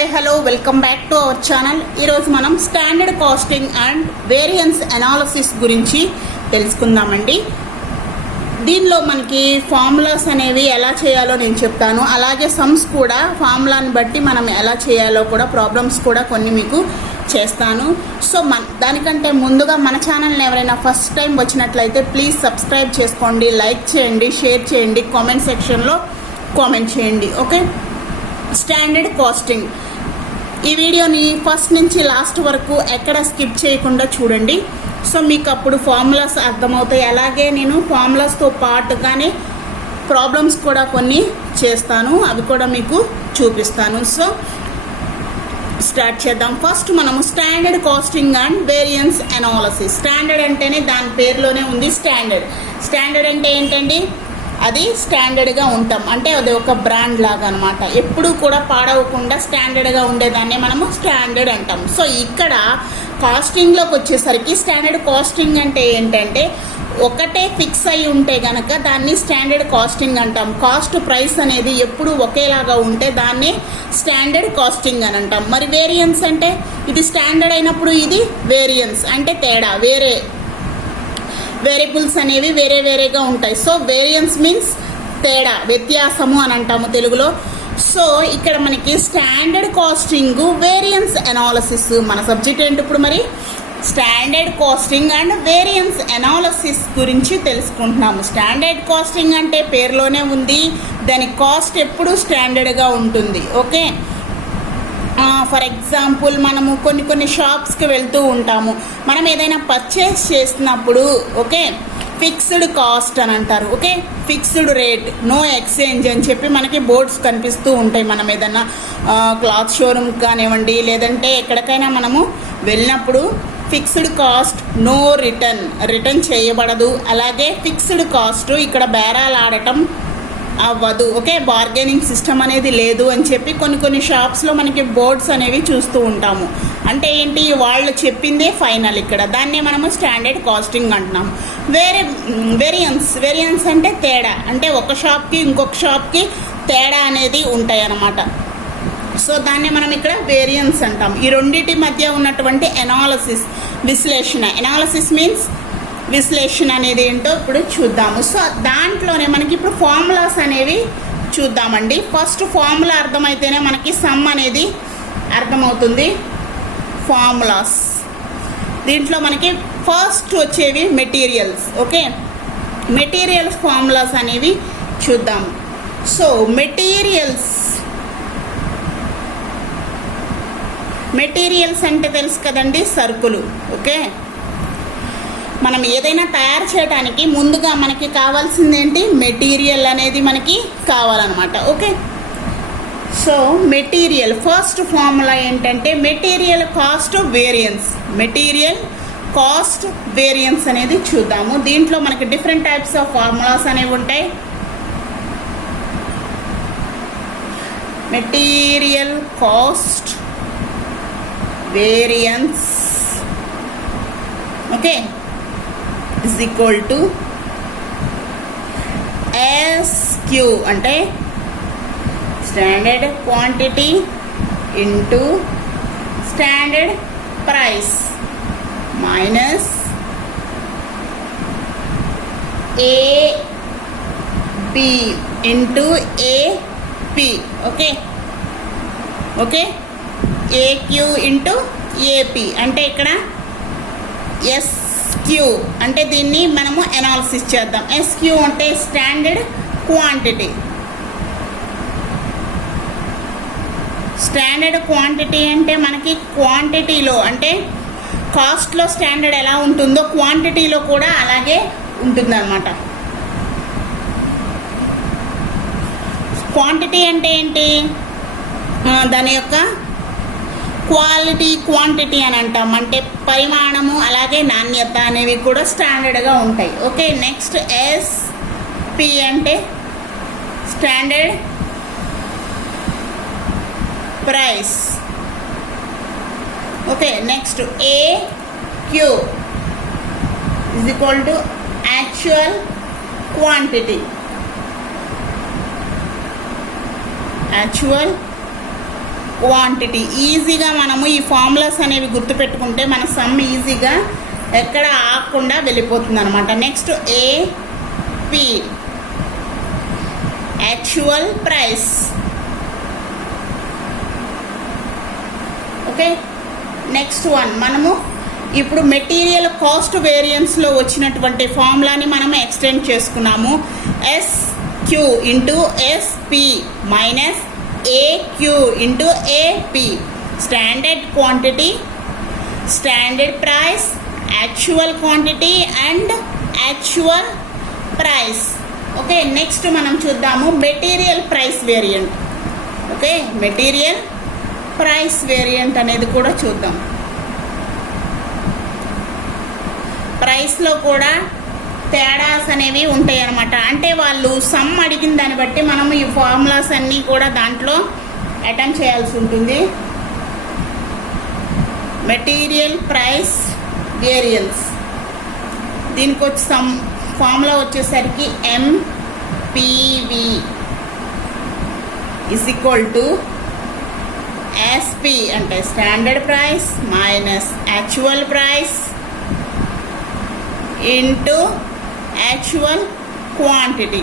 Hi hello welcome back to our channel. ఈరోజు మనం standard casting and variance analysis గురించి తెలుసుకుందామండి. దీనిలో మనకి ఫార్ములాస్ అనేవి ఎలా చేయాలో నేను చెప్తాను. అలాగే సమ్స్ కూడా ఫార్ములాని బట్టి మనం ఎలా చేయాలో కూడా ప్రాబ్లమ్స్ కూడా కొన్ని మీకు చేస్తాను. సో దానికంటే ముందుగా మన ఛానల్ని ఎవరైనా ఫస్ట్ టైం వచ్చినట్లయితే ప్లీజ్ సబ్స్క్రైబ్ చేసుకోండి, లైక్ చేయండి, షేర్ చేయండి, కామెంట్ సెక్షన్లో కామెంట్ చేయండి. ఓకే, స్టాండర్డ్ కాస్టింగ్ ఈ వీడియోని ఫస్ట్ నుంచి లాస్ట్ వరకు ఎక్కడ స్కిప్ చేయకుండా చూడండి. సో మీకు అప్పుడు ఫార్ములాస్ అర్థమవుతాయి. అలాగే నేను ఫార్ములాస్తో పాటుగానే ప్రాబ్లమ్స్ కూడా కొన్ని చేస్తాను, అవి కూడా మీకు చూపిస్తాను. సో స్టార్ట్ చేద్దాం. ఫస్ట్ మనము standard casting and variance analysis. Standard అంటేనే దాని పేరులోనే ఉంది స్టాండర్డ్. స్టాండర్డ్ అంటే ఏంటండి? అది స్టాండర్డ్గా ఉంటాం, అంటే అది ఒక బ్రాండ్ లాగా అనమాట. ఎప్పుడూ కూడా పాడవకుండా స్టాండర్డ్గా ఉండేదాన్ని మనము స్టాండర్డ్ అంటాం. సో ఇక్కడ కాస్టింగ్లోకి వచ్చేసరికి స్టాండర్డ్ కాస్టింగ్ అంటే ఏంటంటే ఒకటే ఫిక్స్ అయి ఉంటే గనక దాన్ని స్టాండర్డ్ కాస్టింగ్ అంటాం. కాస్ట్ ప్రైస్ అనేది ఎప్పుడు ఒకేలాగా ఉంటే దాన్ని స్టాండర్డ్ కాస్టింగ్ అని అంటాం. మరి వేరియన్స్ అంటే ఇది స్టాండర్డ్ అయినప్పుడు ఇది వేరియన్స్ అంటే తేడా, వేరియబుల్స్ అనేవి వేరేగా ఉంటాయి. సో వేరియన్స్ మీన్స్ తేడా, వ్యత్యాసము అని అంటాము తెలుగులో. సో ఇక్కడ మనకి స్టాండర్డ్ కాస్టింగ్, వేరియన్స్ అనాలిసిస్ మన సబ్జెక్ట్ ఏంటి ఇప్పుడు? మరి standard casting and variance analysis గురించి తెలుసుకుంటున్నాము. స్టాండర్డ్ కాస్టింగ్ అంటే పేరులోనే ఉంది, దాని కాస్ట్ ఎప్పుడు స్టాండర్డ్గా ఉంటుంది. ఓకే, ఫర్ ఎగ్జాంపుల్ మనము కొన్ని షాప్స్కి వెళ్తూ ఉంటాము. మనం ఏదైనా పర్చేస్ చేసినప్పుడు ఓకే ఫిక్స్డ్ కాస్ట్ అని అంటారు. Okay, fixed rate, no exchange అని చెప్పి మనకి బోర్డ్స్ కనిపిస్తూ ఉంటాయి. మనం ఏదైనా క్లాత్ షోరూమ్ కానివ్వండి, లేదంటే ఎక్కడికైనా మనము వెళ్ళినప్పుడు ఫిక్స్డ్ కాస్ట్, నో రిటర్న్ చేయబడదు. అలాగే ఫిక్స్డ్ కాస్ట్, ఇక్కడ బేరాలు ఆడటం అవ్వదు. ఓకే, బార్గెనింగ్ సిస్టమ్ అనేది లేదు అని చెప్పి కొన్ని షాప్స్లో మనకి బోర్డ్స్ అనేవి చూస్తూ ఉంటాము. అంటే ఏంటి? వాళ్ళు చెప్పిందే ఫైనల్. ఇక్కడ దాన్నే మనము స్టాండర్డ్ కాస్టింగ్ అంటున్నాము. వేరియన్స్ అంటే తేడా, అంటే ఒక షాప్కి ఇంకొక షాప్కి తేడా అనేది ఉంటాయి అన్నమాట. సో దాన్ని మనం ఇక్కడ వేరియన్స్ అంటాం. ఈ రెండింటి మధ్య ఉన్నటువంటి అనాలిసిస్, విశ్లేషణ. అనాలిసిస్ మీన్స్ విశ్లేషణ అనేది ఏంటో ఇప్పుడు చూద్దాము. సో దాంట్లోనే మనకి ఇప్పుడు ఫార్ములాస్ అనేవి చూద్దామండి. ఫస్ట్ ఫార్ములా అర్థమైతేనే మనకి సమ్ అనేది అర్థమవుతుంది. ఫార్ములాస్ దీంట్లో మనకి ఫస్ట్ వచ్చేవి మెటీరియల్స్. ఓకే, మెటీరియల్స్ ఫార్ములాస్ అనేవి చూద్దాము. సో మెటీరియల్స్ అంటే తెలుసు కదండి, సరుకులు. ఓకే, మనం ఏదైనా తయారు చేయడానికి ముందుగా మనకి కావాల్సింది ఏంటి? మెటీరియల్ అనేది మనకి కావాలన్నమాట. Okay, so material first formula ఏంటంటే మెటీరియల్ కాస్ట్ వేరియన్స్ అనేది చూద్దాము. దీంట్లో మనకి డిఫరెంట్ టైప్స్ ఆఫ్ ఫార్ములాస్ అనేవి ఉంటాయి. Material cost variance okay is equal to SQ అంటే standard quantity into standard price minus AB into AP. Okay AQ into AP అంటే ఇక్కడ SQ అంటే దీన్ని మనము అనాలిసిస్ చేద్దాం. SQ అంటే స్టాండర్డ్ క్వాంటిటీ. స్టాండర్డ్ క్వాంటిటీ అంటే మనకి క్వాంటిటీలో అంటే కాస్ట్లో స్టాండర్డ్ ఎలా ఉంటుందో క్వాంటిటీలో కూడా అలాగే ఉంటుందన్నమాట. క్వాంటిటీ అంటే ఏంటి? దాని యొక్క క్వాంటిటీ అని అంటాం. అంటే పరిమాణము అలాగే నాణ్యత అనేవి కూడా స్టాండర్డ్గా ఉంటాయి. ఓకే, నెక్స్ట్ SP అంటే standard price. Okay, next AQ is equal to actual quantity. Quantity. ఈజీగా మనము ఈ ఫార్ములాస్ అనేవి గుర్తుపెట్టుకుంటే మన సమ్ ఈజీగా ఎక్కడ ఆగకుండా వెళ్ళిపోతుంది అనమాట. Next AP actual price. Okay, next one మనము ఇప్పుడు మెటీరియల్ కాస్ట్ వేరియన్స్లో వచ్చినటువంటి ఫార్ములాని మనము ఎక్స్టెండ్ చేసుకున్నాము. SQ into SP minus AQ into AP. Standard quantity, standard price, actual quantity and actual price. Okay, next మనం చూద్దాము material price variant. Okay, material price variant అనేది కూడా చూద్దాం. ప్రైస్లో కూడా తేడాస్ అనేవి ఉంటాయి అన్నమాట. అంటే వాళ్ళు సమ్ అడిగిన దాన్ని బట్టి మనం ఈ ఫార్ములాస్ అన్నీ కూడా దాంట్లో అటెంప్ట్ చేయాల్సి ఉంటుంది. మెటీరియల్ ప్రైస్ వేరియన్స్, దీనికి వచ్చి సమ్ ఫార్ములా వచ్చేసరికి ఎంపీవి ఈజ్ ఈక్వల్ టు ఎస్పి అంటే standard price minus actual price into actual quantity.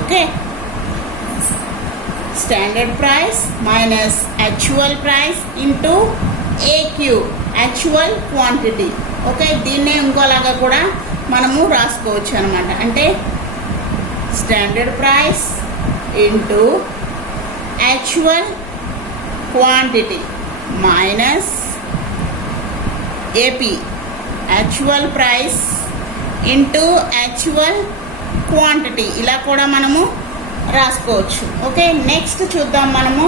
Okay, standard price minus actual price into AQ actual quantity. Okay, దీన్నే ఇంకోలాగా కూడా మనము రాసుకోవచ్చు అనమాట. అంటే standard price into actual quantity minus AP actual price into actual quantity. ఇలా కూడా మనము రాసుకోవచ్చు. ఓకే, నెక్స్ట్ చూద్దాం మనము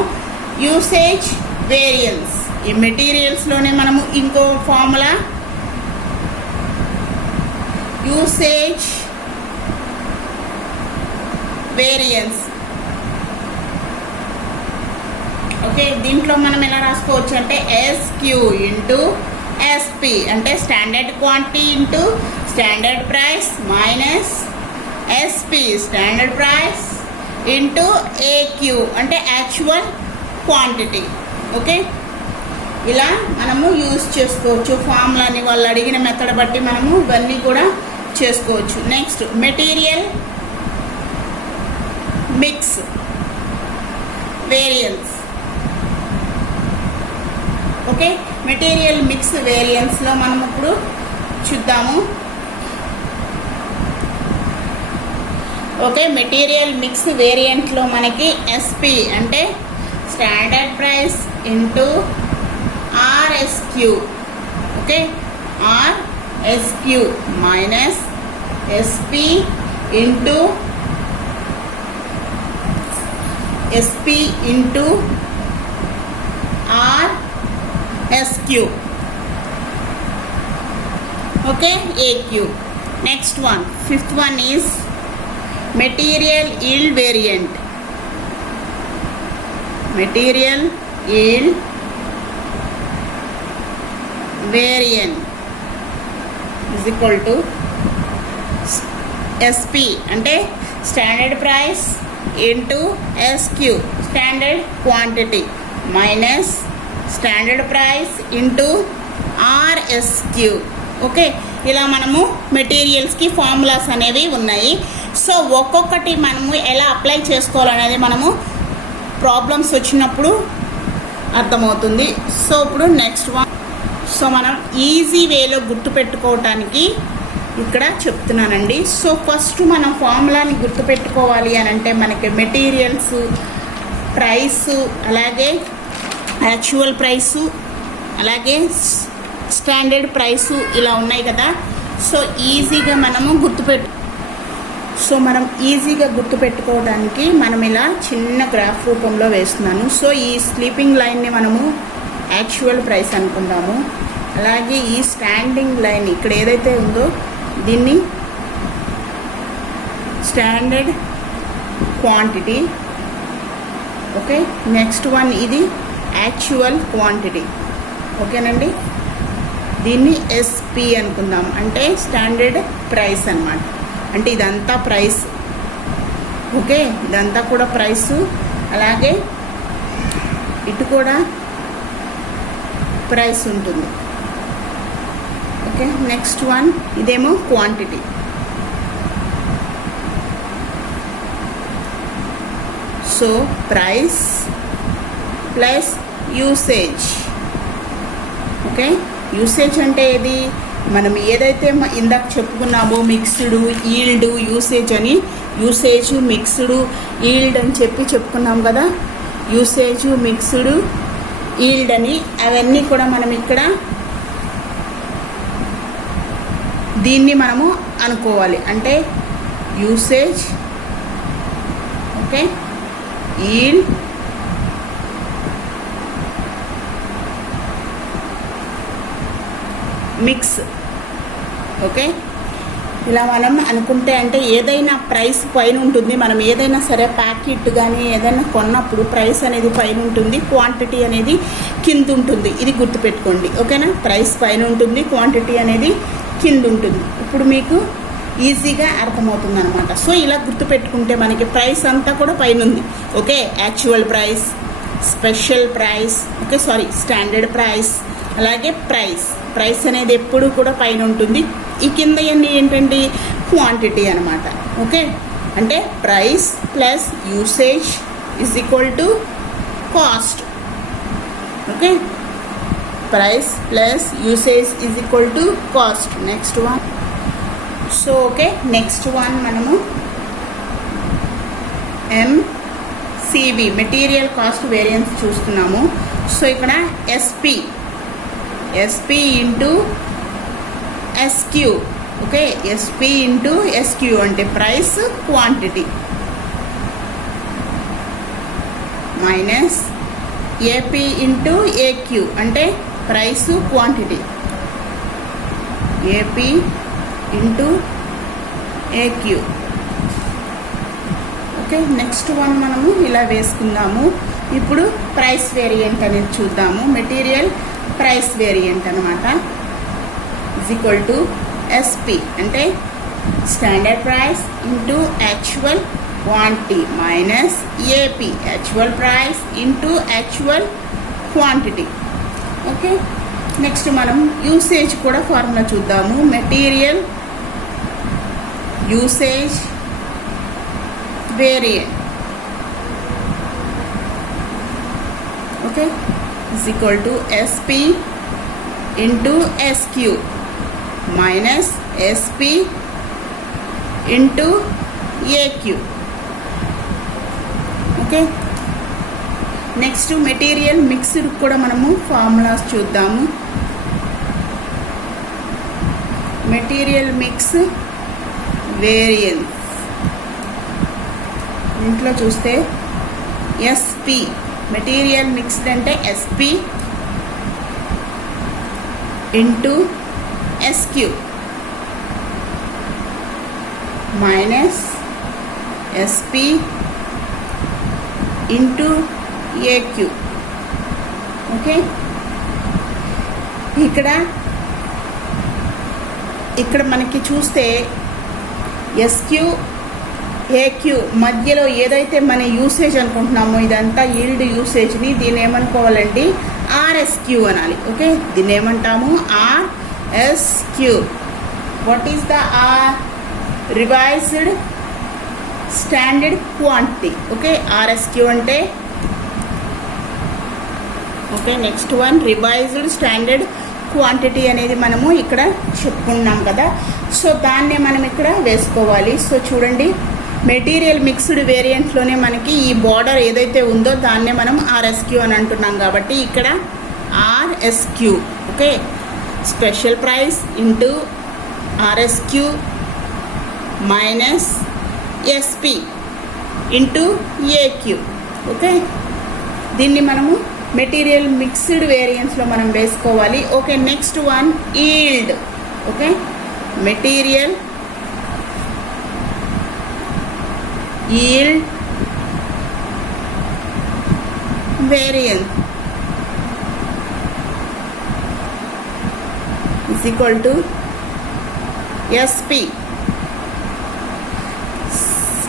యూసేజ్ వేరియన్స్. ఈ మెటీరియల్స్లోనే మనము ఇంకో ఫార్ములా యూసేజ్ వేరియన్స్. ఓకే, దీంట్లో మనం ఎలా రాసుకోవచ్చు అంటే ఎస్క్యూ ఇంటూ ఎస్పి అంటే standard quantity into standard price minus SP standard price into AQ అంటే యాక్చువల్ క్వాంటిటీ. ఓకే, ఇలా మనము యూజ్ చేసుకోవచ్చు ఫార్ములాని. వాళ్ళు అడిగిన మెథడ్ బట్టి మనము ఇవన్నీ కూడా చేసుకోవచ్చు. Next material mix variance. Okay, material mix వేరియన్స్లో మనం ఇప్పుడు చూద్దాము. ఓకే, మెటీరియల్ మిక్స్ వేరియంట్లో మనకి ఎస్పి అంటే standard price into RSQ. Okay, RSQ minus SP into SP into RSQ. Okay, AQ. Next one, fifth one is material yield variant. Material yield variant is equal to SP అంటే standard price into SQ standard quantity minus standard price into RSQ. Okay, ఇలా మనము మెటీరియల్స్కి formulas అనేవి ఉన్నాయి. So ఒక్కొక్కటి మనము ఎలా apply చేసుకోవాలనేది మనము ప్రాబ్లమ్స్ వచ్చినప్పుడు అర్థమవుతుంది. సో ఇప్పుడు నెక్స్ట్ వన్, సో మనం ఈజీ వేలో గుర్తుపెట్టుకోవటానికి ఇక్కడ చెప్తున్నానండి. సో ఫస్ట్ మనం ఫార్ములాని గుర్తుపెట్టుకోవాలి అని అంటే మనకి మెటీరియల్స్ ప్రైసు, అలాగే యాక్చువల్ ప్రైసు, అలాగే స్టాండర్డ్ ప్రైసు ఇలా ఉన్నాయి కదా. సో ఈజీగా మనము మనం ఈజీగా గుర్తుపెట్టుకోవడానికి మనం ఇలా చిన్న గ్రాఫ్ రూపంలో వేస్తున్నాను. సో ఈ స్లీపింగ్ లైన్ని మనము యాక్చువల్ ప్రైస్ అనుకుందాము. అలాగే ఈ స్టాండింగ్ లైన్ ఇక్కడ ఏదైతే ఉందో దీన్ని standard quantity. Okay, next one ఇది యాక్చువల్ క్వాంటిటీ. ఓకేనండి, దీన్ని ఎస్పి అనుకుందాం అంటే స్టాండర్డ్ ప్రైస్ అన్నమాట. అంటే ఇదంతా ప్రైస్. ఓకే, ఇదంతా కూడా ప్రైసు. అలాగే ఇటు కూడా ప్రైస్ ఉంటుంది. ఓకే, నెక్స్ట్ వన్ ఇదేమో quantity. So price plus usage. Okay, usage అంటే ఏది, మనం ఏదైతే ఇందాక చెప్పుకున్నామో మిక్స్డ్, ఈల్డ్, యూసేజ్ అని. యూసేజ్, మిక్స్డ్, ఈల్డ్ అని చెప్పుకున్నాం కదా. యూసేజ్, మిక్స్డ్, ఈల్డ్ అని అవన్నీ కూడా మనం ఇక్కడ దీన్ని మనము అనుకోవాలి. అంటే usage, okay, yield, mix. Okay, ఇలా మనం అనుకుంటే అంటే ఏదైనా ప్రైస్ పైన ఉంటుంది. మనం ఏదైనా సరే ప్యాకెట్ కానీ ఏదైనా కొన్నప్పుడు ప్రైస్ అనేది పైన ఉంటుంది, క్వాంటిటీ అనేది కింద ఉంటుంది. ఇది గుర్తుపెట్టుకోండి. ఓకేనా, ప్రైస్ పైన ఉంటుంది, క్వాంటిటీ అనేది కింద ఉంటుంది. ఇప్పుడు మీకు ఈజీగా అర్థమవుతుంది అనమాట. సో ఇలా గుర్తుపెట్టుకుంటే మనకి ప్రైస్ అంతా కూడా పైన ఉంది. Okay, actual price, special price, okay sorry standard price, అలాగే ప్రైస్ అనేది ఎప్పుడు కూడా పైన ఉంటుంది. ఈ కింద అన్నీ ఏంటండి, క్వాంటిటీ అనమాట. ఓకే, అంటే price plus usage is equal to cost. Okay, price plus usage is equal to cost. Next one. So okay, next one మనము ఎంసివి మెటీరియల్ కాస్ట్ వేరియన్స్ చూస్తున్నాము. సో ఇక్కడ SP into SQ. Okay, SP into SQ అంటే price quantity minus AP into AQ అంటే price quantity. AP into AQ. Okay, next one మనము ఇలా వేసుకుందాము. ఇప్పుడు ప్రైస్ వేరియంట్ అనేది చూద్దాము. మెటీరియల్ ప్రైస్ వేరియంట్ అనమాట ఈజ్ ఈక్వల్ టు ఎస్పి అంటే standard price into actual quantity minus AP actual price into actual quantity. Okay, next మనం usage కూడా ఫార్ములా చూద్దాము. Material usage variant okay is equal to SP into SQ minus SP into AQ. Okay, next material mixed కూడా మనము formulas చూద్దాము. Material mix variance ఇంట్లో చూస్తే SP material mixed అంటే SP into SQ minus SP into AQ. Okay, ఇక్కడ మనకి చూస్తే SQ AQ మధ్యలో ఏదైతే మన యూసేజ్ అనుకుంటున్నామో ఇదంతా ఈల్డ్ యూసేజ్ని దీన్ని ఏమనుకోవాలండి, ఆర్ఎస్క్యూ అనాలి. ఓకే, దీన్ని ఏమంటాము, RSQ. What is the R, revised standard quantity. Okay, RSQ అంటే okay, next one revised standard quantity అనేది మనము ఇక్కడ చెప్పుకున్నాం కదా. సో దాన్నే మనం ఇక్కడ వేసుకోవాలి. సో చూడండి, మెటీరియల్ మిక్స్డ్ వేరియంట్లోనే మనకి ఈ బార్డర్ ఏదైతే ఉందో దాన్నే మనం ఆర్ఎస్క్యూ అని అంటున్నాం కాబట్టి ఇక్కడ RSQ. Okay, special price into RSQ minus SP into AQ. Okay, దీన్ని మనము మెటీరియల్ మిక్స్డ్ వేరియన్స్లో మనం వేసుకోవాలి. Okay, next one yield. Okay, material yield variance is equal to SP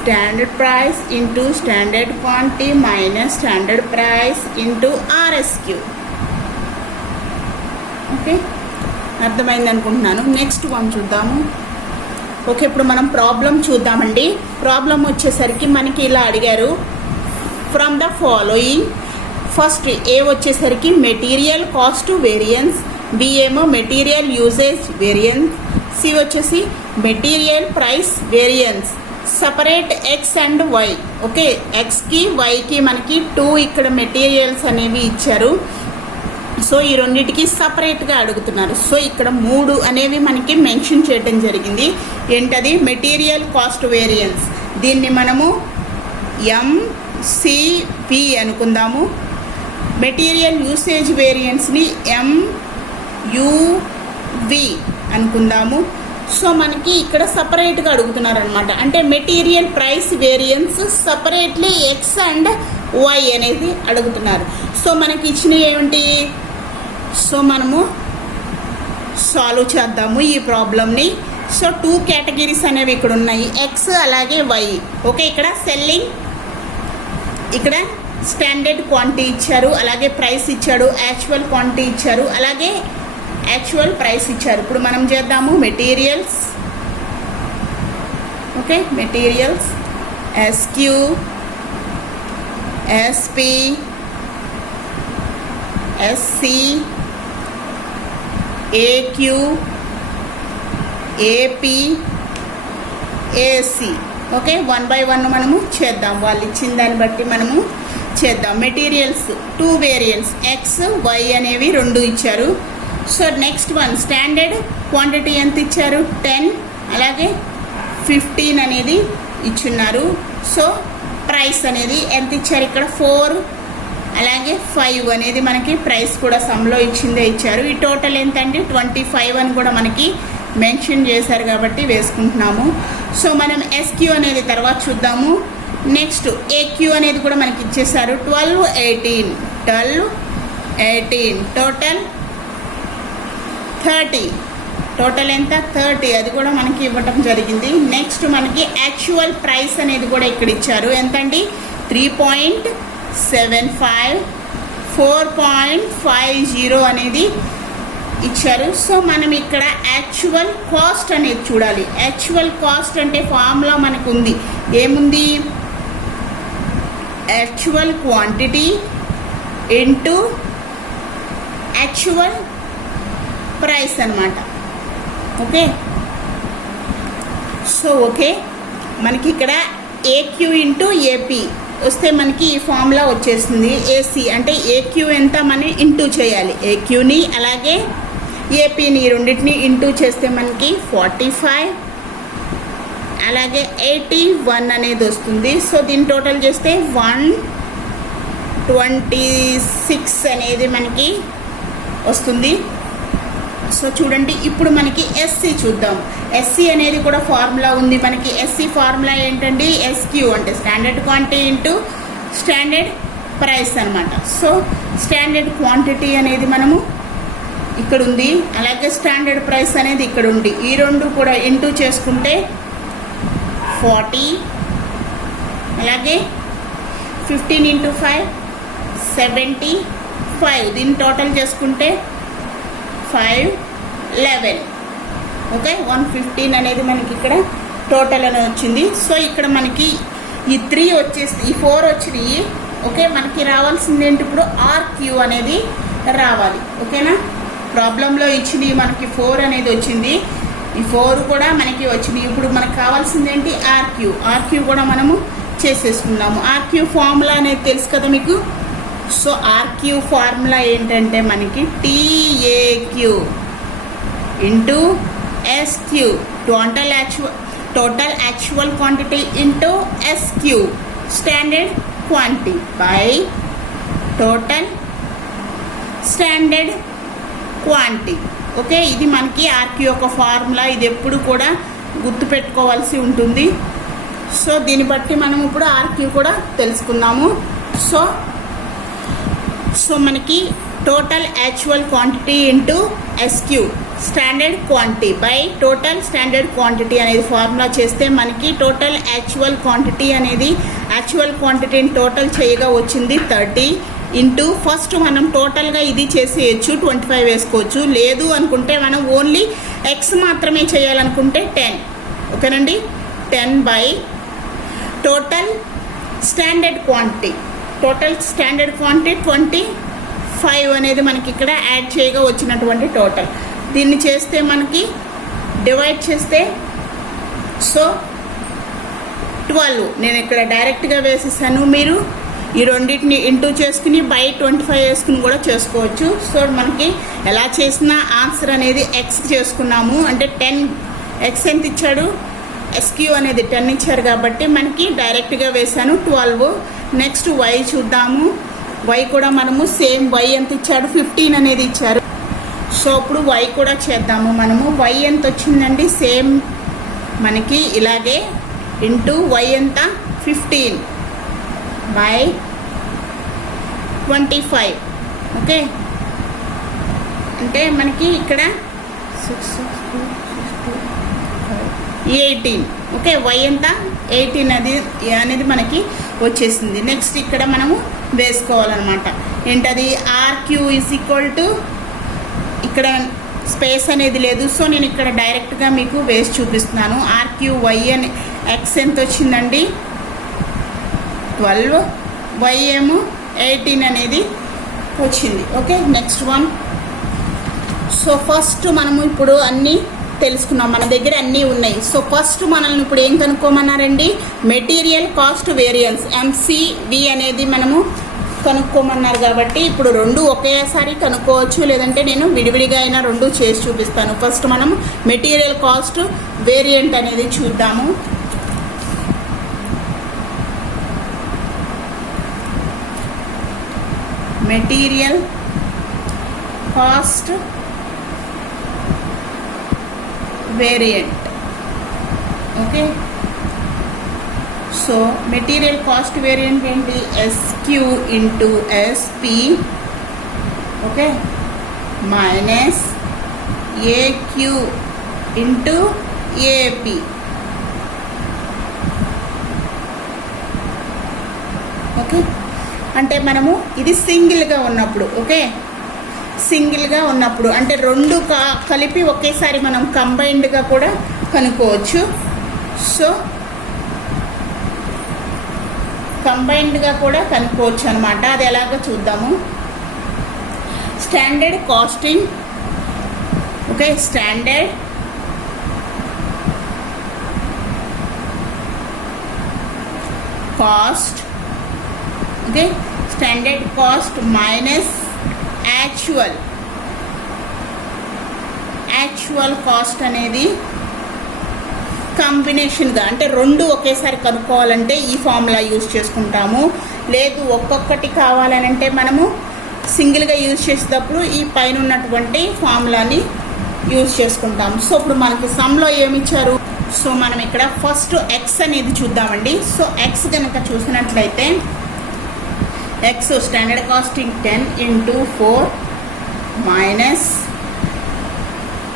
standard price into standard quantity minus standard price into RSQ. Okay, అర్థమైంది అనుకుంటున్నాను. Next one చూద్దాము. Okay, ఇప్పుడు మనం ప్రాబ్లం చూద్దామండి. ప్రాబ్లం వచ్చేసరికి మనకి ఇలా అడిగారు, from the following first A వచ్చేసరికి మెటీరియల్ కాస్ట్ వేరియన్స్, బి ఏమో మెటీరియల్ యూసేజ్ వేరియన్స్, సి వచ్చేసి material price variance, separate X and Y. Okay, ఎక్స్కి వైకి మనకి 2 ఇక్కడ మెటీరియల్స్ అనేవి ఇచ్చారు. సో ఈ రెండింటికి సపరేట్గా అడుగుతున్నారు. సో ఇక్కడ 3 అనేవి మనకి మెన్షన్ చేయడం జరిగింది. ఏంటది? మెటీరియల్ కాస్ట్ వేరియన్స్, దీన్ని మనము ఎంసిపి అనుకుందాము. మెటీరియల్ యూసేజ్ వేరియన్స్ని ఎంయువి అనుకుందాము. సో మనకి ఇక్కడ సపరేట్గా అడుగుతున్నారు అనమాట. అంటే material price variance separately X and Y అనేది అడుగుతున్నారు. సో మనకి ఇచ్చినవి ఏమిటి? సో మనము సాల్వ్ చేద్దాము ఈ ప్రాబ్లమ్ని. సో 2 కేటగిరీస్ అనేవి ఇక్కడ ఉన్నాయి, ఎక్స్ అలాగే వై. ఓకే, ఇక్కడ సెల్లింగ్, ఇక్కడ స్టాండర్డ్ క్వాంటిటీ ఇచ్చారు, అలాగే ప్రైస్ ఇచ్చాడు, యాక్చువల్ క్వాంటిటీ ఇచ్చారు, అలాగే యాక్చువల్ ప్రైస్ ఇచ్చారు. ఇప్పుడు మనం చేద్దాము materials. Okay, materials SQ, SP, SC, AQ, AP, AC. Okay, 1 by 1 మనము చేద్దాం. వాళ్ళు ఇచ్చిన దాన్ని బట్టి మనము చేద్దాం. మెటీరియల్స్ 2 వేరియన్స్ ఎక్స్ వై అనేవి 2 ఇచ్చారు. So next one standard quantity ఎంత ఇచ్చారు? 10 అలాగే 15 అనేది ఇచ్చున్నారు. సో ప్రైస్ అనేది ఎంత ఇచ్చారు? ఇక్కడ 4 అలాగే 5 అనేది మనకి ప్రైస్ కూడా సమ్లో ఇచ్చిందే ఇచ్చారు. ఈ టోటల్ ఎంతండి? 25 అని కూడా మనకి మెన్షన్ చేశారు కాబట్టి వేసుకుంటున్నాము. సో మనం ఎస్క్యూ అనేది తర్వాత చూద్దాము. నెక్స్ట్ ఏక్యూ అనేది కూడా మనకి ఇచ్చేసారు. 12, 18 టోటల్ 30. టోటల్ ఎంత? 30. అది కూడా మనకి ఇవ్వటం జరిగింది. నెక్స్ట్ మనకి యాక్చువల్ ప్రైస్ అనేది కూడా ఇక్కడ ఇచ్చారు. ఎంతండి? 3.75, 4.50 అనేది ఇచ్చారు. సో మనం ఇక్కడ యాక్చువల్ కాస్ట్ అనేది చూడాలి. యాక్చువల్ కాస్ట్ అంటే ఫార్ములా మనకు ఉంది. ఏముంది? Actual quantity into actual price అన్నమాట. ఓకే, సో ఓకే మనకి ఇక్కడ ఏక్యూ ఇంటూ ఏపీ వస్తే మనకి ఈ ఫార్ములా వచ్చేస్తుంది. ఏసీ అంటే ఏక్యూ ఎంత మనం ఇంటూ చేయాలి. ఏక్యూని అలాగే ఏపీని రెండింటిని ఇంటూ చేస్తే మనకి 45 అలాగే 81 అనేది వస్తుంది. సో దీన్ని టోటల్ చేస్తే 126 అనేది మనకి వస్తుంది. సో చూడండి, ఇప్పుడు మనకి ఎస్సీ చూద్దాం. ఎస్సీ అనేది కూడా ఫార్ములా ఉంది మనకి. ఎస్సీ ఫార్ములా ఏంటండి? ఎస్క్యూ అంటే standard quantity into standard price అనమాట. సో స్టాండర్డ్ క్వాంటిటీ అనేది మనము ఇక్కడ ఉంది, అలాగే స్టాండర్డ్ ప్రైస్ అనేది ఇక్కడ ఉంది. ఈ రెండు కూడా ఇంటూ చేసుకుంటే 40 అలాగే 15 × 5 75. దీన్ని టోటల్ చేసుకుంటే 511. ఓకే, 115 అనేది మనకి ఇక్కడ టోటల్ అని వచ్చింది. సో ఇక్కడ మనకి ఈ 3 వచ్చేసి ఈ 4 వచ్చినాయి. ఓకే, మనకి రావాల్సింది ఏంటి? ఇప్పుడు ఆర్క్యూ అనేది రావాలి. ఓకేనా, ప్రాబ్లంలో ఇచ్చినవి మనకి 4 అనేది వచ్చింది. ఈ 4 కూడా మనకి వచ్చినాయి. ఇప్పుడు మనకు కావాల్సింది ఏంటి? ఆర్క్యూ. ఆర్క్యూ కూడా మనము చేసేసుకున్నాము. ఆర్క్యూ ఫార్ములా అనేది తెలుసు కదా మీకు. సో ఆర్క్యూ ఫార్ములా ఏంటంటే మనకి TAQ into SQ, total actual quantity into SQ standard quantity by total standard quantity. Okay, ఇది మనకి ఆర్క్యూ యొక్క ఫార్ములా. ఇది ఎప్పుడు కూడా గుర్తుపెట్టుకోవాల్సి ఉంటుంది. సో దీన్ని బట్టి మనం ఇప్పుడు ఆర్క్యూ కూడా తెలుసుకున్నాము. సో మనకి total actual quantity into SQ standard quantity by total standard quantity అనేది ఫార్ములా చేస్తే మనకి టోటల్ యాక్చువల్ క్వాంటిటీ అనేది యాక్చువల్ క్వాంటిటీని టోటల్ చేయగా వచ్చింది 30 ఇంటూ ఫస్ట్ మనం టోటల్గా ఇది చేసేయచ్చు 25 వేసుకోవచ్చు. లేదు అనుకుంటే మనం ఓన్లీ ఎక్స్ మాత్రమే చేయాలనుకుంటే 10. ఓకేనండి, 10 బై టోటల్ స్టాండర్డ్ క్వాంటిటీ 25 అనేది మనకి ఇక్కడ యాడ్ చేయగా వచ్చినటువంటి టోటల్. దీన్ని చేస్తే మనకి డివైడ్ చేస్తే సో 12 నేను ఇక్కడ డైరెక్ట్గా వేసేసాను. మీరు ఈ రెండింటిని ఇంటూ చేసుకుని బై 25 వేసుకుని కూడా చేసుకోవచ్చు. సో మనకి ఎలా చేసినా ఆన్సర్ అనేది ఎక్స్ చేసుకున్నాము. అంటే 10 ఎక్స్ ఎంత ఇచ్చాడు, ఎస్క్యూ అనేది 10 ఇచ్చారు కాబట్టి మనకి డైరెక్ట్గా వేసాను 12. నెక్స్ట్ వై చూద్దాము. వై కూడా మనము సేమ్ వై ఎంత ఇచ్చాడు 15 అనేది ఇచ్చారు. సో ఇప్పుడు వై కూడా చేద్దాము. మనము వై ఎంత వచ్చిందండి, సేమ్ మనకి ఇలాగే ఇంటూ వై ఎంత 15 బై 25. ఓకే, అంటే మనకి ఇక్కడ 18. ఓకే, వై ఎంత 18 అనేది మనకి వచ్చేసింది. నెక్స్ట్ ఇక్కడ మనము వేసుకోవాలన్నమాట. ఏంటది, ఆర్క్యూ ఈజ్ ఈక్వల్ టు, ఇక్కడ స్పేస్ అనేది లేదు. సో నేను ఇక్కడ డైరెక్ట్గా మీకు వేసి చూపిస్తున్నాను. ఆర్క్యూ వై అని ఎక్స్ ఎంత వచ్చిందండి 12, వై ఏమో 18 అనేది వచ్చింది. Okay, next one. So first మనము ఇప్పుడు అన్నీ తెలుసుకున్నాం, మన దగ్గర అన్నీ ఉన్నాయి. సో ఫస్ట్ మనల్ని ఇప్పుడు ఏం కనుక్కోమన్నారండి, మెటీరియల్ కాస్ట్ వేరియన్స్ MCV అనేది మనము కనుక్కోమన్నారు. కాబట్టి ఇప్పుడు రెండు ఒకేసారి కనుక్కోవచ్చు, లేదంటే నేను విడివిడిగా అయినా రెండు చేసి చూపిస్తాను. ఫస్ట్ మనం మెటీరియల్ కాస్ట్ వేరియంట్ అనేది చూద్దాము. Material cost variant. Okay, so material cost variant ఏంటి, SQ into SP, okay, minus AQ into AP. Okay, అంటే మనము ఇది సింగిల్గా ఉన్నప్పుడు, ఓకే, సింగిల్గా ఉన్నప్పుడు అంటే రెండు కలిపి ఒకేసారి మనం కంబైన్డ్గా కూడా కనుక్కోవచ్చు. సో కంబైన్డ్గా కూడా కనుక్కోవచ్చు అనమాట. అది ఎలాగో చూద్దాము. Standard casting, okay, standard cost, okay, standard cost minus actual cost అనేది కాంబినేషన్గా, అంటే రెండు ఒకేసారి కనుక్కోవాలంటే ఈ ఫార్ములా యూజ్ చేసుకుంటాము. లేదు ఒక్కొక్కటి కావాలనంటే మనము సింగిల్గా యూజ్ చేసేటప్పుడు ఈ పైన ఉన్నటువంటి ఫార్ములాని యూజ్ చేసుకుంటాము. సో ఇప్పుడు మనకి సమ్లో ఏమిచ్చారు, సో మనం ఇక్కడ ఫస్ట్ ఎక్స్ అనేది చూద్దామండి. సో ఎక్స్ కనుక చూసినట్లయితే X standard casting 10 into 4 minus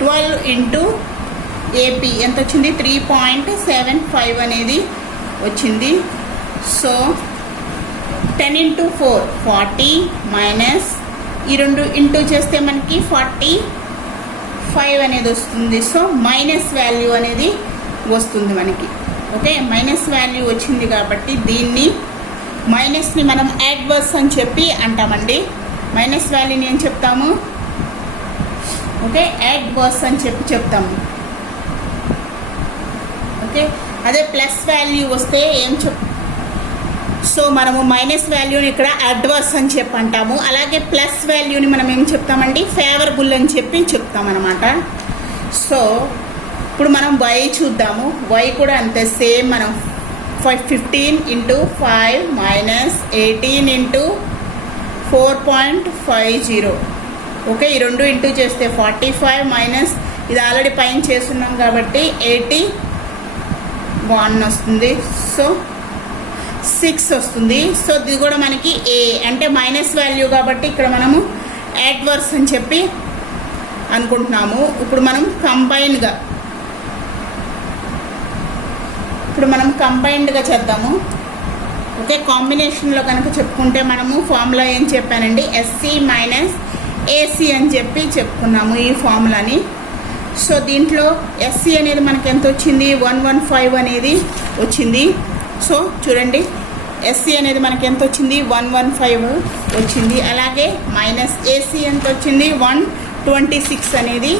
12 into AP ఎంత వచ్చింది 3.75 అనేది వచ్చింది. సో 10 ఇంటూ 4 40 మైనస్ ఈ రెండు ఇంటూ చేస్తే మనకి 45 అనేది వస్తుంది. సో మైనస్ వాల్యూ అనేది వస్తుంది మనకి. ఓకే, మైనస్ వాల్యూ వచ్చింది కాబట్టి దీన్ని మైనస్ని మనం యాడ్వర్స్ అని చెప్పి అంటామండి. మైనస్ వాల్యూని ఏం చెప్తాము, ఓకే, యాడ్వర్స్ అని చెప్పి చెప్తాము. ఓకే, అదే ప్లస్ వాల్యూ వస్తే ఏం సో మనము మైనస్ వాల్యూని ఇక్కడ అడ్వర్స్ అని చెప్పి అంటాము. అలాగే ప్లస్ వాల్యూని మనం ఏం చెప్తామండి, ఫేవరబుల్ అని చెప్పి చెప్తామన్నమాట. సో ఇప్పుడు మనం వై చూద్దాము. వై కూడా అంతే, సేమ్ మనం 15 ఇంటూ 5 మైనస్ 18 ఇంటూ 4.50. ఓకే, ఈ రెండు ఇంటూ చేస్తే 45 మైనస్ ఇది ఆల్రెడీ పైన చేస్తున్నాం కాబట్టి 81 వస్తుంది. సో 6 వస్తుంది. సో ఇది కూడా మనకి ఏ అంటే మైనస్ వాల్యూ కాబట్టి ఇక్కడ మనము యాడ్వర్స్ అని చెప్పి అనుకుంటున్నాము. ఇప్పుడు మనం కంబైన్డ్గా చేద్దాము. ఓకే, కాంబినేషన్లో కనుక చెప్పుకుంటే మనము ఫార్ములా ఏం చెప్పానండి, ఎస్సీ మైనస్ ఏసీ అని చెప్పుకున్నాము ఈ ఫార్ములాని. సో దీంట్లో ఎస్సీ అనేది మనకి ఎంత వచ్చింది, 115 అనేది వచ్చింది. సో చూడండి, ఎస్సీ అనేది మనకి ఎంత వచ్చింది, 115 వచ్చింది. అలాగే మైనస్ ఏసీ ఎంత వచ్చింది, 126 అనేది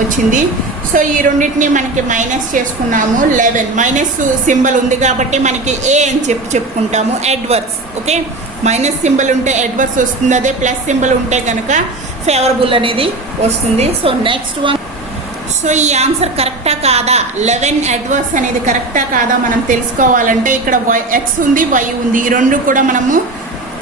వచ్చింది. సో ఈ రెండింటిని మనకి మైనస్ చేసుకున్నాము. 11 మైనస్ సింబల్ ఉంది కాబట్టి మనకి ఏ అని చెప్పుకుంటాము, అడ్వర్స్. ఓకే, మైనస్ సింబల్ ఉంటే అడ్వర్స్ వస్తుంది, అదే ప్లస్ సింబల్ ఉంటే కనుక ఫేవరబుల్ అనేది వస్తుంది. So next one. సో ఈ ఆన్సర్ కరెక్టా కాదా, 11 అడ్వర్స్ అనేది కరెక్టా కాదా మనం తెలుసుకోవాలంటే ఇక్కడ ఎక్స్ ఉంది, వై ఉంది, ఈ రెండు కూడా మనము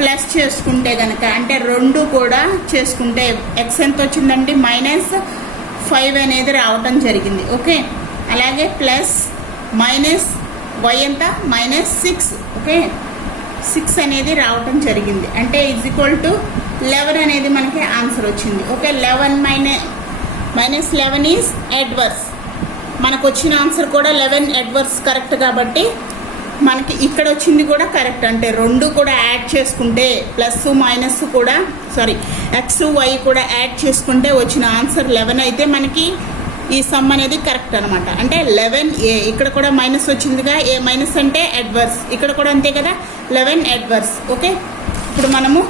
ప్లస్ చేసుకుంటే కనుక, అంటే రెండు కూడా చేసుకుంటే ఎక్స్ ఎంత వచ్చిందండి, -5 అనేది రావటం జరిగింది. ఓకే, అలాగే ప్లస్ మైనస్ వై ఎంత, -6. ఓకే, 6 అనేది రావటం జరిగింది. అంటే = 11 అనేది మనకి ఆన్సర్ వచ్చింది. Okay, 11 -11 is adverse. మనకు వచ్చిన ఆన్సర్ కూడా 11 అడ్వర్స్ కరెక్ట్ కాబట్టి మనకి ఇక్కడ వచ్చింది కూడా కరెక్ట్. అంటే రెండు కూడా యాడ్ చేసుకుంటే ప్లస్ మైనస్ కూడా ఎక్స్ వై కూడా యాడ్ చేసుకుంటే వచ్చిన ఆన్సర్ 11 అయితే మనకి ఈ సమ్ అనేది కరెక్ట్ అనమాట. అంటే 11A, ఇక్కడ కూడా మైనస్ వచ్చిందిగా, ఏ మైనస్ అంటే అడ్వర్స్, ఇక్కడ కూడా అంతే కదా, 11 అడ్వర్స్. ఓకే, ఇప్పుడు మనము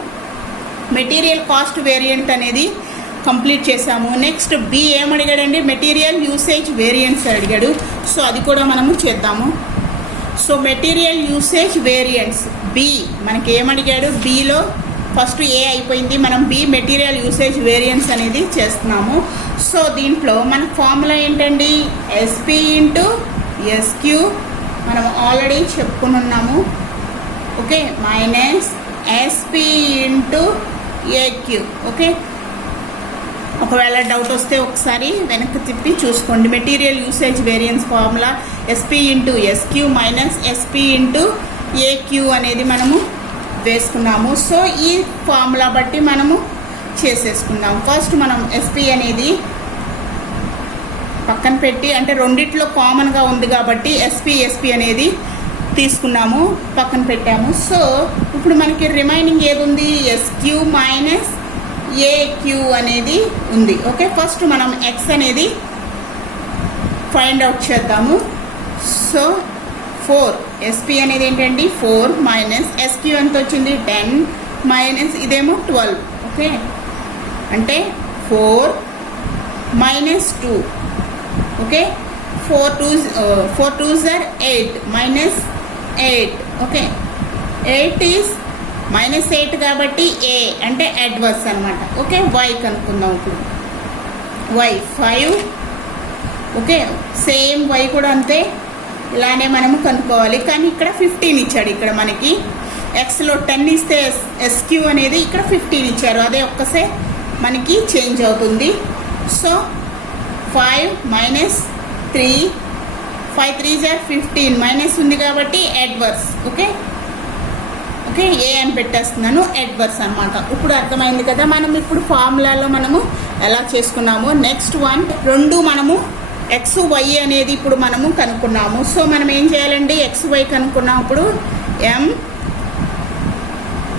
మెటీరియల్ కాస్ట్ వేరియంట్ అనేది కంప్లీట్ చేసాము. నెక్స్ట్ బి ఏమడిగాడండి, మెటీరియల్ యూసేజ్ వేరియంట్స్ అడిగాడు. సో అది కూడా మనము చేద్దాము. So material usage variants B మనకి ఏమడిగాడు, బిలో ఫస్ట్ ఏ అయిపోయింది, మనం బి మెటీరియల్ యూసేజ్ వేరియంట్స్ అనేది చేస్తున్నాము. సో దీంట్లో మన ఫార్ములా ఏంటండి, ఎస్పి ఇంటూ ఎస్క్యూ మనం ఆల్రెడీ చెప్పుకుని ఉన్నాము. Okay, minus SP into AQ. Okay, ఒకవేళ డౌట్ వస్తే ఒకసారి వెనక్కి తిప్పి చూసుకోండి. Material usage variance formula SP into SQ minus SP into AQ అనేది మనము వేసుకున్నాము. సో ఈ ఫార్ములా బట్టి మనము చేసేసుకుందాం. ఫస్ట్ మనం ఎస్పి అనేది పక్కన పెట్టి, అంటే రెండిట్లో కామన్గా ఉంది కాబట్టి ఎస్పి అనేది తీసుకున్నాము, పక్కన పెట్టాము. సో ఇప్పుడు మనకి రిమైనింగ్ ఏది ఉంది, ఎస్క్యూ మైనస్ ఏక్యూ అనేది ఉంది. ఓకే, ఫస్ట్ మనం ఎక్స్ అనేది ఫైండ్ అవుట్ చేద్దాము. సో 4 ఎస్పి అనేది ఏంటండి 4 మైనస్ ఎస్క్యూ ఎంత వచ్చింది 10 మైనస్ ఇదేమో 12. ఓకే, అంటే 4 minus 2. Okay, 4 2s are 8 minus 8. Okay, 8 is -8 కాబట్టి ఏ అంటే అడ్వర్స్ అనమాట. ఓకే, వై కనుక్కుందాం. ఇప్పుడు వై 5. ఓకే, సేమ్ వై కూడా అంతే, ఇలానే మనము కనుక్కోవాలి. కానీ ఇక్కడ 15 ఇచ్చాడు. ఇక్కడ మనకి ఎక్స్లో 10 ఇస్తే ఎస్క్యూ అనేది ఇక్కడ 15 ఇచ్చారు, అదే ఒక్కసే మనకి చేంజ్ అవుతుంది. So 5 minus 3 5 3s are 15 minus ఉంది కాబట్టి అడ్వర్స్. ఓకే, ఏ అని పెట్టేస్తున్నాను, అడ్వర్స్ అనమాట. ఇప్పుడు అర్థమైంది కదా మనం ఇప్పుడు ఫార్ములాలో మనము ఎలా చేసుకున్నాము. నెక్స్ట్ వన్, రెండు మనము ఎక్స్ వై అనేది ఇప్పుడు మనము కనుక్కున్నాము. సో మనం ఏం చేయాలండి, ఎక్స్ వై కనుక్కున్నప్పుడు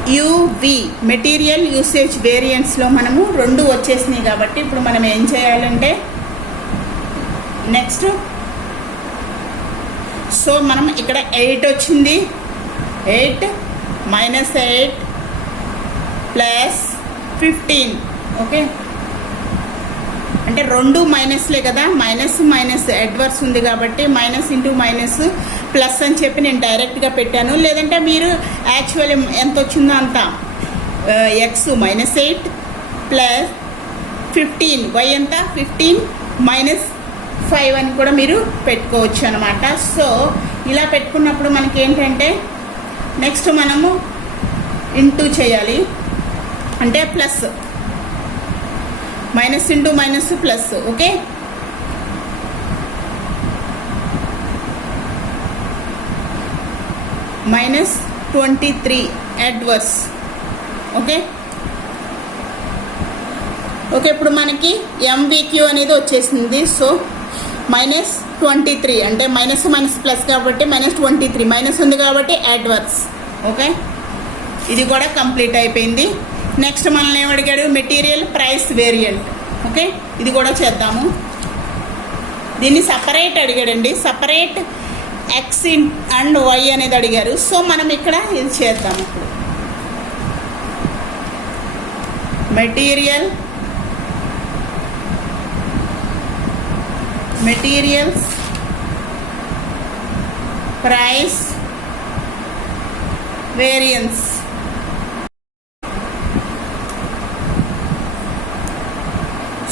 ఎంయువి మెటీరియల్ యూసేజ్ వేరియంట్స్లో మనము రెండు వచ్చేసినాయి కాబట్టి ఇప్పుడు మనం ఏం చేయాలంటే నెక్స్ట్, సో మనం ఇక్కడ 8 వచ్చింది, 8 మైనస్ 8 ప్లస్ 15. ఓకే, అంటే రెండు మైనస్లే కదా, మైనస్ అడ్వర్స్ ఉంది కాబట్టి మైనస్ ఇంటూ మైనస్ ప్లస్ అని చెప్పి నేను డైరెక్ట్గా పెట్టాను. లేదంటే మీరు యాక్చువల్లీ ఎంత వచ్చిందో అంత ఎక్స్ -8 ప్లస్ 15 వై ఎంత 15 మైనస్ 5 అని కూడా మీరు పెట్టుకోవచ్చు అనమాట. సో ఇలా పెట్టుకున్నప్పుడు మనకి ఏంటంటే నెక్స్ట్ మనము ఇంటూ చేయాలి, అంటే plus minus into minus plus. Okay, -23 adverse. Okay, okay, ఇప్పుడు మనకి ఎంవిక్యూ అనేది వచ్చేసింది. సో -23 అంటే మైనస్ మైనస్ ప్లస్ కాబట్టి -23 మైనస్ ఉంది కాబట్టి అడ్వర్స్. ఓకే, ఇది కూడా కంప్లీట్ అయిపోయింది. నెక్స్ట్ మనల్ని ఏమడిగాడు, మెటీరియల్ ప్రైస్ వేరియంట్. ఓకే, ఇది కూడా చేద్దాము. దీన్ని సపరేట్ అడిగాడండి, సపరేట్ ఎక్స్ అండ్ వై అనేది అడిగారు. సో మనం ఇక్కడ ఇది చేద్దాము. ఇప్పుడు మెటీరియల్స్ ప్రైస్ వేరియన్స్.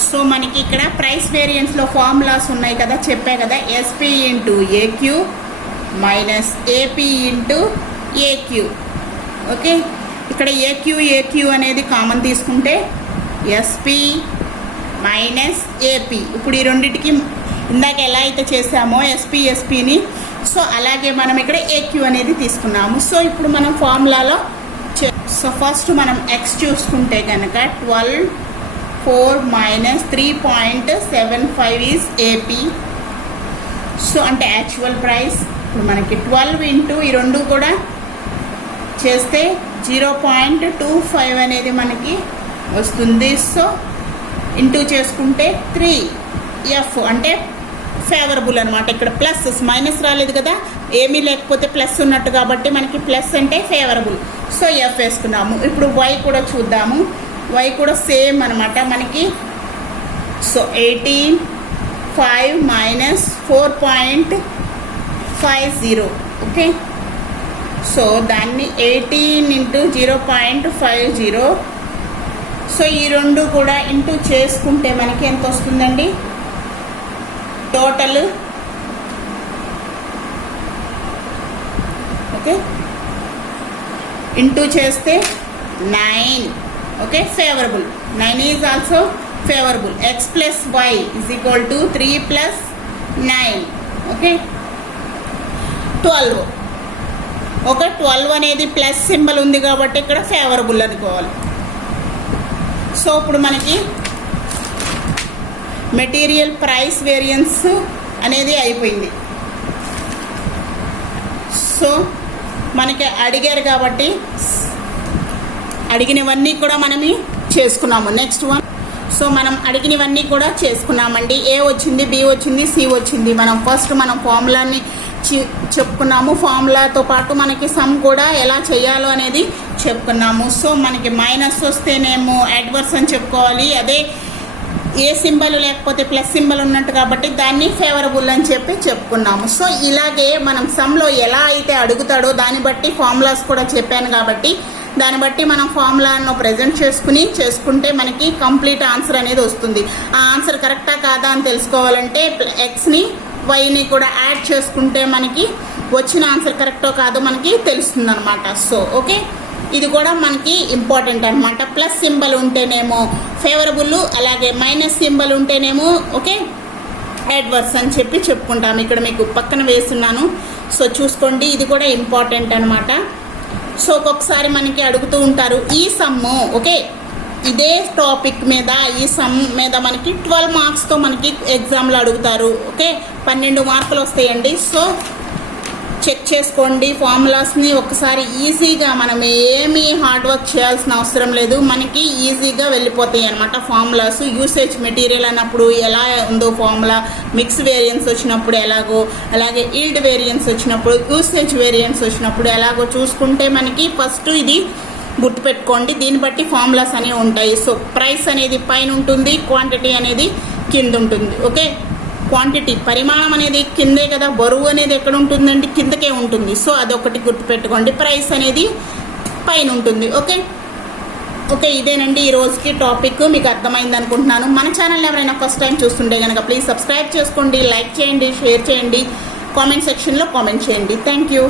సో మనకి ఇక్కడ ప్రైస్ వేరియన్స్లో ఫార్ములాస్ ఉన్నాయి కదా, చెప్పా కదా, SP into AQ minus AP into AQ. Okay, ఇక్కడ ఏక్యూ అనేది కామన్ తీసుకుంటే ఎస్పి మైనస్ ఏపీ. ఇప్పుడు ఈ రెండింటికి ఇందాక ఎలా అయితే చేసామో ఎస్పీని, సో అలాగే మనం ఇక్కడ ఏక్యూ అనేది తీసుకున్నాము. సో ఇప్పుడు మనం ఫార్ములాలో సో ఫస్ట్ మనం ఎక్స్ చూసుకుంటే కనుక 12,4 - 3.75 ఈజ్ ఏపీ. సో అంటే యాక్చువల్ ప్రైస్. ఇప్పుడు మనకి 12 ఇంటూ ఈ రెండు కూడా చేస్తే 0.25 అనేది మనకి వస్తుంది. సో ఇంటూ చేసుకుంటే 3F అంటే ఫేవరబుల్ అనమాట. ఇక్కడ ప్లస్ మైనస్ రాలేదు కదా, ఏమీ లేకపోతే ప్లస్ ఉన్నట్టు కాబట్టి మనకి ప్లస్ అంటే ఫేవరబుల్. సో ఎఫ్ వేసుకున్నాము. ఇప్పుడు వై కూడా చూద్దాము. వై కూడా సేమ్ అనమాట మనకి. సో 18,5 - 4.50. ఓకే, సో దాన్ని 18 ఇంటూ 0.50. సో ఈ రెండు కూడా ఇంటూ చేసుకుంటే మనకి ఎంత వస్తుందండి టోటల్? ఓకే, ఇంటూ చేస్తే 9. Okay, favourable. 9 is also favourable. X plus Y is equal to 3 + 9. Okay, 12. Okay, 12 అనేది ప్లస్ సింబల్ ఉంది కాబట్టి ఇక్కడ ఫేవరబుల్ అనుకోవాలి. సో ఇప్పుడు మనకి మెటీరియల్ ప్రైస్ వేరియన్స్ అనేది అయిపోయింది. సో మనకి అడిగారు కాబట్టి అడిగినవన్నీ కూడా మనమే చేసుకున్నాము. Next one. సో మనం అడిగినవన్నీ కూడా చేసుకున్నామండి. ఏ వచ్చింది, బి వచ్చింది, సి వచ్చింది. మనం ఫస్ట్ ఫార్ములాని చెప్పుకున్నాము. ఫార్ములాతో పాటు మనకి సమ్ కూడా ఎలా చేయాలో అనేది చెప్పుకున్నాము. సో మనకి మైనస్ వస్తేనేమో అడ్వర్స్ అని చెప్పుకోవాలి. అదే ఏ సింబల్ లేకపోతే ప్లస్ సింబల్ ఉన్నట్టు కాబట్టి దాన్ని ఫేవరబుల్ అని చెప్పుకున్నాము. సో ఇలాగే మనం సమ్లో ఎలా అయితే అడుగుతాడో దాన్ని బట్టి ఫార్ములాస్ కూడా చెప్పాను కాబట్టి దాన్ని బట్టి మనం ఫార్ములాను ప్రజెంట్ చేసుకుంటే మనకి కంప్లీట్ ఆన్సర్ అనేది వస్తుంది. ఆ ఆన్సర్ కరెక్టా కాదా అని తెలుసుకోవాలంటే ఎక్స్ని వైని కూడా యాడ్ చేసుకుంటే మనకి వచ్చిన ఆన్సర్ కరెక్టో కాదో మనకి తెలుస్తుంది అనమాట. సో ఓకే, ఇది కూడా మనకి ఇంపార్టెంట్ అనమాట. ప్లస్ సింబల్ ఉంటేనేమో ఫేవరబుల్, అలాగే మైనస్ సింబల్ ఉంటేనేమో ఓకే అడ్వర్స్ అని చెప్పుకుంటాము. ఇక్కడ మీకు పక్కన వేస్తున్నాను. సో చూసుకోండి, ఇది కూడా ఇంపార్టెంట్ అనమాట. సో ఒక్కొక్కసారి మనకి అడుగుతూ ఉంటారు ఈ సమ్ము. ఓకే, ఇదే టాపిక్ మీద ఈ సమ్ మీద మనకి 12 మార్క్స్తో మనకి ఎగ్జామ్లో అడుగుతారు. ఓకే, 12 మార్కులు వస్తాయండి. సో చెక్ చేసుకోండి ఫార్ములాస్ని. ఒకసారి ఈజీగా మనం ఏమీ హార్డ్ వర్క్ చేయాల్సిన అవసరం లేదు, మనకి ఈజీగా వెళ్ళిపోతాయి అనమాట ఫార్ములాస్. యూసేజ్ మెటీరియల్ అన్నప్పుడు ఎలా ఉందో ఫార్ములా, మిక్స్ వేరియన్స్ వచ్చినప్పుడు ఎలాగో, అలాగే ఈల్డ్ వేరియన్స్ వచ్చినప్పుడు, యూసేజ్ వేరియన్స్ వచ్చినప్పుడు ఎలాగో చూసుకుంటే మనకి ఫస్ట్ ఇది గుర్తుపెట్టుకోండి. దీన్ని బట్టి ఫార్ములాస్ అనేవి ఉంటాయి. సో ప్రైస్ అనేది పైన ఉంటుంది, క్వాంటిటీ అనేది కింద ఉంటుంది. ఓకే, క్వాంటిటీ పరిమాణం అనేది కిందే కదా, బరువు అనేది ఎక్కడ ఉంటుందండి, కిందకే ఉంటుంది. సో అదొకటి గుర్తుపెట్టుకోండి. ప్రైస్ అనేది పైన ఉంటుంది. ఓకే ఓకే ఇదేనండి ఈ రోజుకి టాపిక్. మీకు అర్థమైంది అనుకుంటున్నాను. మన ఛానల్ ఎవరైనా ఫస్ట్ టైం చూస్తుంటే కనుక ప్లీజ్ సబ్స్క్రైబ్ చేసుకోండి, లైక్ చేయండి, షేర్ చేయండి, కామెంట్ సెక్షన్లో కామెంట్ చేయండి. Thank you.